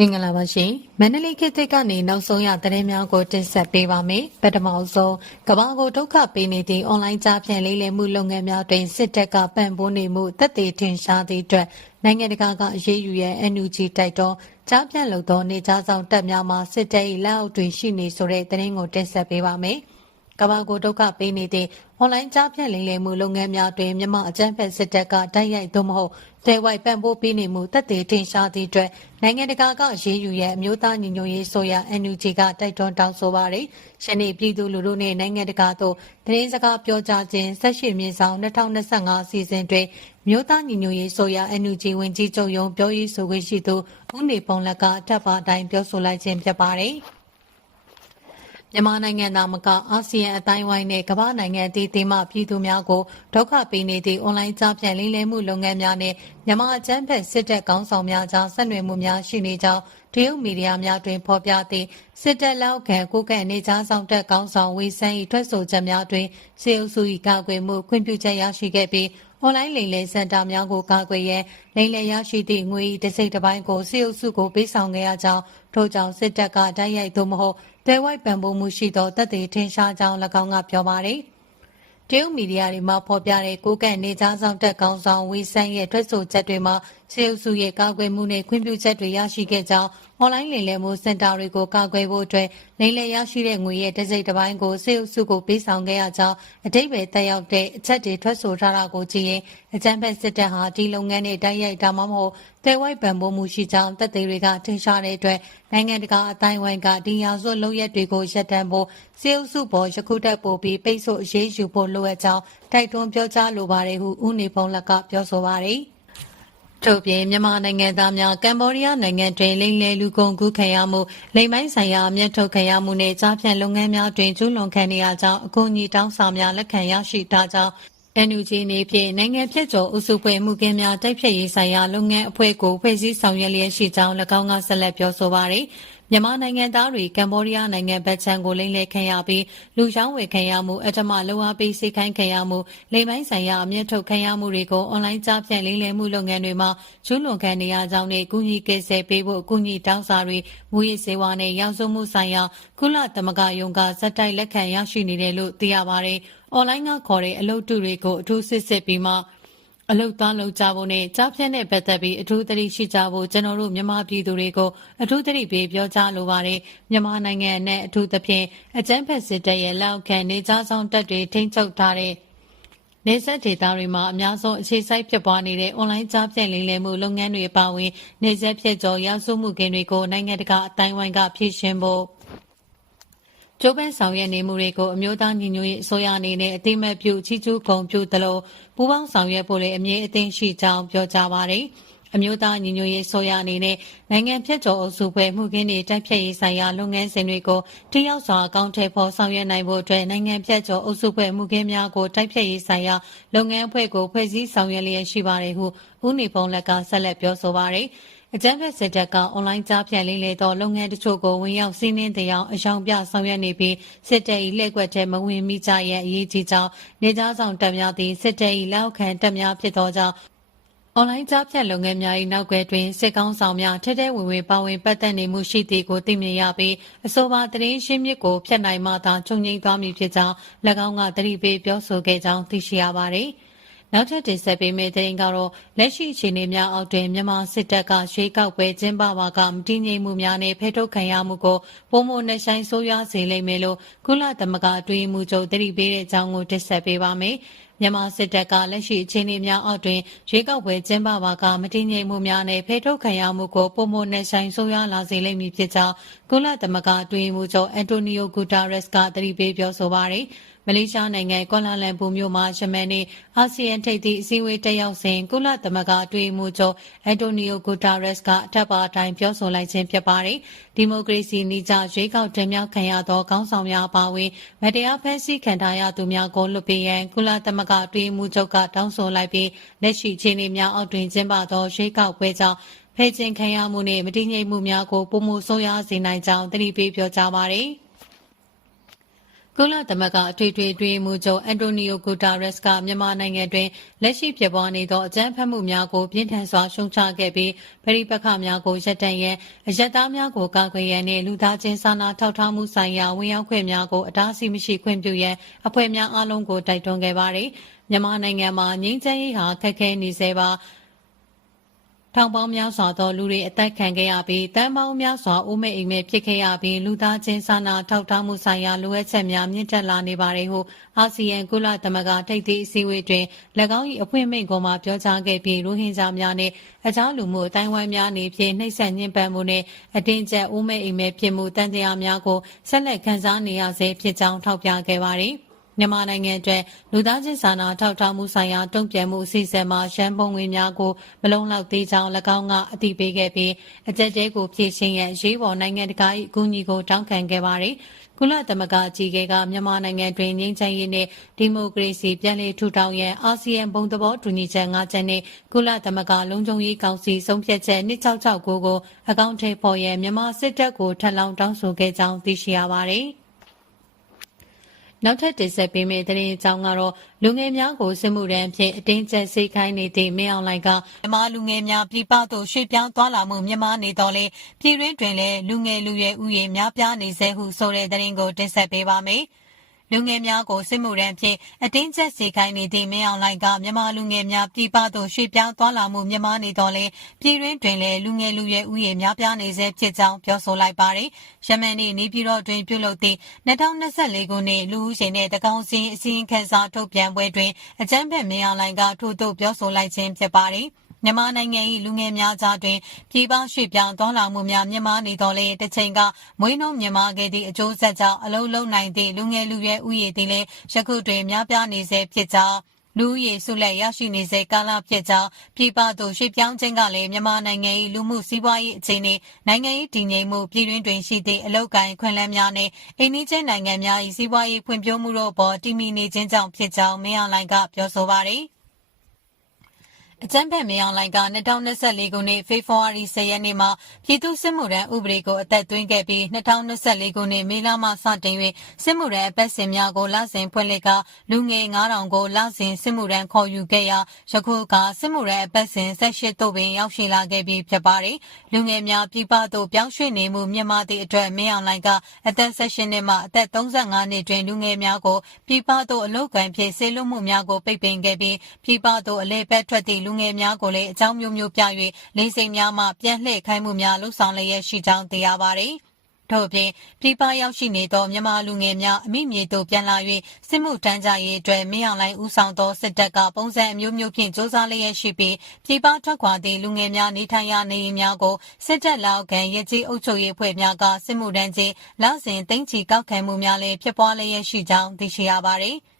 မင်္ဂလာပါရှင်မန္တလေးခေတ်သစ်ကနေနောက်ဆုံးရသတင်းများကိုတင်ဆက်ပေးပါမယ်ပထမဆုံးကမ္ဘာကိုဒုက္ခပေးနေသည့်အွန်လိုင်းကြားဖြန့်လေးလည်မှုလုပ်ငန်းများတွင်စစ်တပ်ကပံ့ပိုးနေမှုသက်သေထင်ရှားသည့်အတွက်နိုင်ငံတကာကအရေးယူရန် NUG တိုက်တွန်းကြားဖြန့်လုပ်သောနေကြားဆောင်တပ်များမှစစ်တပ်၏လက်အောက်တွင်ရှိနေဆိုတဲ့သတင်းကိုတင်ဆက်ပေးပါမယ် ကဘာကိုဒုက္ခပေးနေတဲ့အွန်လိုင်းကြားဖြန့်လိမ်လည်မှုလုပ်ငန်းများတွင်မြန်မာအကြမ်းဖက်စစ်တပ်ကတိုက်ရိုက်သို့မဟုတ်တဲဝိုက်ပံ့ပိုးပေးနေမှုတက်သေးတင်ရှားသည့်အတွက်နိုင်ငံတကာကရေးယူရဲ့အမျိုးသားညီညွတ်ရေးဆိုရ NUG ကတိုက်တွန်းတောင်းဆိုပါရယ်။ရှနေ့ပြည်သူလူထုနဲ့နိုင်ငံတကာတို့သတင်းစကားပြောကြားခြင်းဆက်ရှိမြင့်ဆောင်2025အစီအစဉ်တွင်မြို့သားညီညွတ်ရေးဆိုရ NUG ဝင်ကြီးချုပ်ရုံးပြောရေးဆိုခွင့်ရှိသူဦးနေပုံလက်ကထပ်ပါတိုင်းပြောဆိုလိုက်ခြင်းဖြစ်ပါတယ်။ မြန်မာနိုင်ငံသားမကအာဆီယံအတိုင်းဝိုင်းနဲ့ကမ္ဘာနိုင်ငံအသီးသီးမှပြည်သူများကိုဒုက္ခပေးနေသည့်အွန်လိုင်းကြားဖြန့်လိမ်လည်မှုလုပ်ငန်းများနဲ့မြန်မာအကြမ်းဖက်စစ်တပ်ကောင်းဆောင်များကြားဆက်နွယ်မှုများရှိနေကြောင်းတရုတ်မီဒီယာများတွင်ဖော်ပြသည့်စစ်တပ်လောက်ခံကိုကနေကြားဆောင်တက်ကောင်းဆောင်ဝေဆန်း၏ထွက်ဆိုချက်များတွင်စေအုပ်စု၏ကာကွယ်မှုခွင့်ပြုချက်ရရှိခဲ့ပြီး အွန်လိုင်းလိမ်လည်စင်တာများကိုကာကွယ်ရန်လိမ်လည်ရရှိသည့်ငွေတစိတ်တစ်ပိုင်းကိုစေအုပ်စုကိုပေးဆောင်ခဲ့ရကြောင်းထို့ကြောင့်စစ်တပ်ကတိုက်ရိုက်သို့မဟုတ်တဲဝိုက်ပံ့ပိုးမှုရှိသောတပ်တွေထင်ရှားကြောင်း၎င်းကပြောပါတယ်တရုတ်မီဒီယာတွေမှာဖော်ပြတဲ့ကိုကန့်နေကြားဆောင်တက်ကောင်းဆောင်ဝီဆန်ရဲ့ထွက်ဆိုချက်တွေမှာ စေအုပ်စုရဲ့ကာကွယ်မှုနဲ့ခွင့်ပြုချက်တွေရရှိခဲ့ကြောင်းအွန်လိုင်းလိမ်လည်မှုစင်တာတွေကိုကာကွယ်ဖို့အတွက်လိမ်လည်ရရှိတဲ့ငွေရဲ့တစ်စိတ်တစ်ပိုင်းကိုစေအုပ်စုကိုပေးဆောင်ခဲ့ရကြောင်းအတိတ်ပဲတက်ရောက်တဲ့အချက်တွေထွက်ဆိုထားတာကိုကြည့်ရင်အကြံဖက်စစ်တပ်ဟာဒီလုပ်ငန်းနဲ့တိုက်ရိုက်ဒါမှမဟုတ်တဲဝိုက်ပံ့ပိုးမှုရှိကြောင်းတပ်သေးတွေကထင်ရှားတဲ့အတွက်နိုင်ငံတကာအတိုင်းဝိုင်းကဒီရာဇဝတ်လုပ်ရက်တွေကိုရပ်တန့်ဖို့စေအုပ်စုပေါ်ယခုတက်ပို့ပြီးပိတ်ဆို့အရေးယူဖို့လိုအပ်ကြောင်းတိုက်တွန်းပြောကြားလိုပါတယ်ဟုဦးနေဖုံးလက်ကပြောဆိုပါတယ်။ ထို့ပြင်မြန်မာနိုင်ငံသားများကမ္ဘောဒီးယားနိုင်ငံတွင်လိမ်လည်လူကုန်ကူးခံရမှုလိမ်ပိုင်းဆိုင်ရာအမျက်ထုတ်ခံရမှုနှင့်ကြားဖြန့်လုပ်ငန်းများတွင်ကျူးလွန်ခံနေရကြောင်းအကူအညီတောင်းဆောင်များလက်ခံရရှိထားကြောင်း NUG နေဖြင့်နိုင်ငံဖြစ်ကျော်အစုဖွဲ့မှုကင်းများတိုက်ဖြတ်ရေးဆိုင်ရာလုပ်ငန်းအဖွဲ့ကိုဖွဲ့စည်းဆောင်ရွက်လျက်ရှိကြောင်း၎င်းကဆက်လက်ပြောဆိုပါရယ် မြန်မာနိုင်ငံသားတွေကမ္ဘောဒီးယားနိုင်ငံဘက်ခြမ်းကိုလိမ့်လေခံရပြီးလူချောင်းဝယ်ခံရမှုအထမလုံအားပေးစိတ်ခိုင်းခံရမှုလိမ်ပိုင်းဆိုင်ရာအမျက်ထုတ်ခံရမှုတွေကိုအွန်လိုင်းကြားဖြန့်လိမ့်လေမှုလုပ်ငန်းတွေမှာကျူးလွန်ခံနေရကြောင်းနဲ့ကုညီကယ်ဆယ်ပေးဖို့ကုညီတောင်းစာတွေမူရစ်စေဝါနဲ့ရောင်စုံမှုဆိုင်ရာကုလသမဂ္ဂယုံကဇက်တိုက်လက်ခံရရှိနေတယ်လို့သိရပါတယ်။အွန်လိုင်းကခေါ်တဲ့အလုပ်တုတွေကိုအထူးစစ်စစ်ပြီးမှ အလုတ်သားလုံကြဖို့နဲ့ကြားဖြတ်နဲ့ပတ်သက်ပြီးအထူးသတိရှိကြဖို့ကျွန်တော်တို့မြန်မာပြည်သူတွေကိုအထူးသတိပေးပြောကြားလိုပါတယ်မြန်မာနိုင်ငံနဲ့အထူးသဖြင့်အကြမ်းဖက်စစ်တပ်ရဲ့လက်အောက်ခံနေကြားဆောင်တပ်တွေထိန်းချုပ်ထားတဲ့နေဆက်ဒေတာတွေမှာအများဆုံးအခြေစိုက်ဖြစ်ပွားနေတဲ့အွန်လိုင်းကြားပြန့်လိမ်လည်မှုလုပ်ငန်းတွေအပါအဝင်နေဆက်ဖြစ်ကျော်ရောက်စုမှုကင်းတွေကိုနိုင်ငံတကာအတိုင်းဝိုင်းကဖြည့်ရှင်ဖို့ ကျိုးပန်းဆောင်ရွက်နေမှုတွေကိုအမျိုးသားညီညွတ်ရေးအစိုးရအနေနဲ့အသိမှတ်ပြုချီးကျူးဂုဏ်ပြုသလိုပူးပေါင်းဆောင်ရွက်ဖို့လည်းအမြဲအသင့်ရှိကြောင်းပြောကြားပါတယ်။အမျိုးသားညီညွတ်ရေးဆိုရအနေနဲ့နိုင်ငံဖြတ်ကျော်အုပ်စုဖွဲ့မှုကင်းတွေတိုက်ဖြတ်ရေးဆိုင်ရာလုပ်ငန်းစဉ်တွေကိုတည်ရောက်စွာအကောင့်ထဲပေါ်ဆောင်ရွက်နိုင်ဖို့အတွက်နိုင်ငံဖြတ်ကျော်အုပ်စုဖွဲ့မှုကင်းများကိုတိုက်ဖြတ်ရေးဆိုင်ရာလုပ်ငန်းအဖွဲ့ကိုဖွဲ့စည်းဆောင်ရွက်လျက်ရှိပါတယ်ဟုဦးနေဖုံးလက်ကဆက်လက်ပြောဆိုပါတယ်။ အကြမ်းဖက်စစ်တပ်ကအွန်လိုင်းကြားဖြန့်လိမ့်လေသောလုပ်ငန်းတချို့ကိုဝင်ရောက်စီးနင်းတဲ့အောင်အယောင်ပြဆောင်ရွက်နေပြီးစစ်တပ်၏လက်ကွက်ထဲမဝင်မိကြရဲ့အရေးကြီးကြောင်းနေသားဆောင်တပ်များသည့်စစ်တပ်၏လက်အောက်ခံတပ်များဖြစ်သောကြောင့်အွန်လိုင်းကြားဖြတ်လုပ်ငန်းများ၏နောက်ွယ်တွင်စစ်ကောင်းဆောင်များထက်ထဲဝင်ဝင်ပါဝင်ပတ်သက်နေမှုရှိသည်ကိုသိမြင်ရပြီးအဆိုပါသတင်းရှင်းမြစ်ကိုဖျက်နိုင်မှသာချုပ်ငိမ့်သွားမည်ဖြစ်ကြောင်း၎င်းကတတိပေးပြောဆိုခဲ့ကြောင်းသိရှိရပါသည်။ နောက်ထပ်တင်ဆက်ပေးမယ့်သတင်းကတော့လက်ရှိအခြေအနေများအောက်တွင်မြန်မာစစ်တပ်ကရွေးကောက်ပွဲကျင်းပပါကမတည်ငြိမ်မှုများနဲ့ဖဲထုတ်ခံရမှုကိုပုံမနှဆိုင်ဆိုးရွားစေလိမ့်မယ်လို့ကုလသမဂ္ဂအတွင်းမှုချုပ်တတိပေးတဲ့အကြောင်းကိုတင်ဆက်ပေးပါမယ်။မြန်မာစစ်တပ်ကလက်ရှိအခြေအနေများအောက်တွင်ရွေးကောက်ပွဲကျင်းပပါကမတည်ငြိမ်မှုများနဲ့ဖဲထုတ်ခံရမှုကိုပုံမနှဆိုင်ဆိုးရွားလာစေလိမ့်မည်ဖြစ်ကြောင်းကုလသမဂ္ဂအတွင်းမှုချုပ်အန်တိုနီယိုဂူတာရက်စ်ကတတိပေးပြောဆိုပါရယ်။ မလေးရှားနိုင်ငံကွာလာလမ်ပူမြို့မှာယမန်နေ့အာဆီယံထိပ်သီးအစည်းအဝေးတက်ရောက်စဉ်ကုလသမဂ္ဂအတွင်းမှုချုပ်အန်တိုနီယိုဂူတာရက်စ်ကအထက်ပါအတိုင်းပြောဆိုလိုက်ခြင်းဖြစ်ပါတယ်။ဒီမိုကရေစီနည်းကျရွေးကောက်တင်မြှောက်ခံရသောခေါင်းဆောင်များအပါအဝင်မတရားဖမ်းဆီးခံထားရသူများကိုလွတ်ပေးရန်ကုလသမဂ္ဂအတွင်းမှုချုပ်ကတောင်းဆိုလိုက်ပြီးလက်ရှိအခြေအနေများအောက်တွင်ကျင်းပသောရွေးကောက်ပွဲကြောင့်ဖဲ့ကျင်ခံရမှုနှင့်မတည်ငြိမ်မှုများကိုပုံမှုဆိုးရွားစေနိုင်ကြောင်းတတိပေးပြောကြားပါရယ်။ ကုကုလသမဂ္ဂအထွေထွေအတွင်းမှုချုပ်အန်တိုနီယိုဂူတာရက်စ်ကမြန်မာနိုင်ငံတွင်လက်ရှိဖြစ်ပွားနေသောအကြမ်းဖက်မှုများကိုပြင်းထန်စွာရှုံချခဲ့ပြီးပြည်ပခါများကိုရပ်တန့်ရန်အယက်သားများကိုကာကွယ်ရန်နှင့်လူသားချင်းစာနာထောက်ထားမှုဆိုင်ရာဝန်ရောက်ခွင့်များကိုအတားအဆီးမရှိခွင့်ပြုရန်အဖွဲ့များအားလုံးကိုတိုက်တွန်းခဲ့ပါသည်မြန်မာနိုင်ငံမှာငြိမ်းချမ်းရေးဟာခက်ခဲနေစေပါ ထောင်ပေါင်းများစွာသောလူတွေအသက်ခံခဲ့ရပြီးတန်ပေါင်းများစွာအိုးမဲ့အိမ်မဲ့ဖြစ်ခဲ့ရပြီးလူသားချင်းစာနာထောက်ထားမှုဆိုင်ရာလိုအပ်ချက်များမြင့်တက်လာနေပါတယ်ဟုအာဆီယံကုလသမဂ္ဂထိပ်သီးအစည်းအဝေးတွင်၎င်း၏အဖွင့်မိန့်ခွန်းမှာပြောကြားခဲ့ပြီးရိုဟင်ဂျာများနှင့်အခြားလူမှုအတိုင်းဝိုင်းများအနေဖြင့်နှိပ်စက်ညှဉ်းပန်းမှုနှင့်အတင်းကျပ်အိုးမဲ့အိမ်မဲ့ဖြစ်မှုတန်တရားများကိုဆက်လက်ခံစားနေရဆဲဖြစ်ကြောင်းထောက်ပြခဲ့ပါသည် မြန်မာနိုင်ငံအတွက်လူသားချင်းစာနာထောက်ထားမှုဆိုင်ရာတုံ့ပြန်မှုအစီအစဉ်မှာရန်ပုံငွေများကိုမလုံလောက်သေးကြောင်း၎င်းကအတည်ပြုခဲ့ပြီးအကြက်တဲကိုဖြည့်ရှင်းရန်ရေးပေါ်နိုင်ငံတကာ၏အကူအညီကိုတောင်းခံခဲ့ပါတယ်။ကုလသမဂ္ဂအကြီးအကဲကမြန်မာနိုင်ငံတွင်ငြိမ်းချမ်းရေးနှင့်ဒီမိုကရေစီပြန်လည်ထူထောင်ရန်အာဆီယံဘုံသဘောတူညီချက်၅ချက်နှင့်ကုလသမဂ္ဂလုံခြုံရေးကောင်စီဆုံးဖြတ်ချက်2669ကိုအကောင့်ထဲပေါ်ရန်မြန်မာစစ်တပ်ကိုထပ်လောင်းတောင်းဆိုခဲ့ကြောင်းသိရှိရပါတယ်။ နောက်ထပ်တင်ဆက်ပေးမယ့်သတင်းအကြောင်းကတော့လူငယ်များကိုစစ်မှုရန်ဖြင့်အတင်းကျပ်စိတ်ခိုင်းနေသည့်မင်းအောင်လှိုင်ကမြန်မာလူငယ်များပြည်ပသို့ရွှေ့ပြောင်းသွားလာမှုမြန်မာနေတော်လေပြည်တွင်းတွင်လည်းလူငယ်လူရွယ်ဥယျာဉ်များပြားနေစေဟုဆိုတဲ့သတင်းကိုတင်ဆက်ပေးပါမယ်။ လူငယ်များကိုစစ်မှုရန်ဖြင့်အတင်းကျပ်စေခိုင်းနေသည့်မင်းအောင်လှိုင်ကမြန်မာလူငယ်များပြည်ပသို့ရွှေ့ပြောင်းသွားလာမှုမြန်မာနေတော်လဲပြည်တွင်းတွင်လည်းလူငယ်လူရွယ်ဥယျာဉ်များပြားနေစေဖြစ်ကြောင်းပြောဆိုလိုက်ပါတယ်။ယမန်နေ့နေပြည်တော်တွင်ပြုလုပ်သည့်2024ခုနှစ်လူဦးရေနှင့်တကောင်စင်းအစည်းအဝေးခန်းစာထုတ်ပြန်ပွဲတွင်အကြမ်းဖက်မင်းအောင်လှိုင်ကထို့သို့ပြောဆိုလိုက်ခြင်းဖြစ်ပါတယ်။ မြန်မာနိုင်ငံ၏လူငယ်များကြားတွင်ပြည်ပရွှေ့ပြောင်းသွားလာမှုများမြင့်မားနေတော်လေတစ်ချိန်ကမွေးနှုံးမြင့်မားခဲ့သည့်အကျိုးဆက်ကြောင့်အလုံးလုံးနိုင်သည့်လူငယ်လူရွယ်ဥယျာဉ်သည်လည်းယခုတွင်များပြားနေစေဖြစ်ကြောင်းလူဦးရေစုလက်ရရှိနေစေကာလဖြစ်ကြောင်းပြည်ပသို့ရွှေ့ပြောင်းခြင်းကလည်းမြန်မာနိုင်ငံ၏လူမှုစီးပွားရေးအခြေအနေနိုင်ငံ၏တည်ငြိမ်မှုပြည်တွင်းတွင်ရှိသည့်အလောက်ကိုင်းခွင့်လန်းများနှင့်အိန္ဒိချင်းနိုင်ငံများ၏စီးပွားရေးဖွံ့ဖြိုးမှုတို့အပေါ်တည်မီနေခြင်းကြောင့်ဖြစ်ကြောင်းမင်းအောင်လှိုင်ကပြောဆိုပါသည် အကြမ်းဖက်မင်းအောင်လှိုင်က2024ခုနှစ်ဖေဖော်ဝါရီ10ရက်နေ့မှာပြည်သူ့စစ်မှုထမ်းဥပဒေကိုအသက်သွင်းခဲ့ပြီး2024ခုနှစ်မေလမှစတင်၍စစ်မှုထမ်းအပတ်စဉ်များကိုလစဉ်ဖွင့်လှစ်ကလူငယ်9000ကိုလစဉ်စစ်မှုထမ်းခေါ်ယူခဲ့ရာယခုကစစ်မှုထမ်းအပတ်စဉ်18သို့ပင်ရောက်ရှိလာခဲ့ပြီးဖြစ်ပါတယ်။လူငယ်များပြည်ပသို့ပြောင်းရွှေ့နေမှုမြန်မာသည့်အတွက်မင်းအောင်လှိုင်ကအသက်18နှစ်မှအသက်35နှစ်တွင်လူငယ်များကိုပြည်ပသို့အလုပ်ကံဖြစ်ဆေးလွတ်မှုများကိုပိတ်ပင်ခဲ့ပြီးပြည်ပသို့အလဲပတ်ထွက်သည့်လူငယ်များကိုလည်းအကြောင်းမျိုးမျိုးပြ၍လိမ့်စိမ်များမှပြန်လှည့်ခိုင်းမှုများလှုပ်ဆောင်လျက်ရှိကြောင်းသိရပါသည်ထို့အပြင်ပြည်ပရောက်ရှိနေသောမြန်မာလူငယ်များအမိမြေတို့ပြန်လာ၍စစ်မှုထမ်းကြရေးအတွက်မင်းအောင်လှိုင်ဦးဆောင်သောစစ်တပ်ကပုံစံအမျိုးမျိုးဖြင့်စ조사လျက်ရှိပြီးပြည်ပထွက်ခွာသည့်လူငယ်များနေထိုင်ရာနေအိမ်များကိုစစ်တပ်လက်အောက်ခံရကြီးအုပ်ချုပ်ရေးဖွဲ့များကစစ်မှုထမ်းခြင်းလစဉ်သိမ်းချီကောက်ခံမှုများလည်းဖြစ်ပွားလျက်ရှိကြောင်းသိရှိရပါသည်။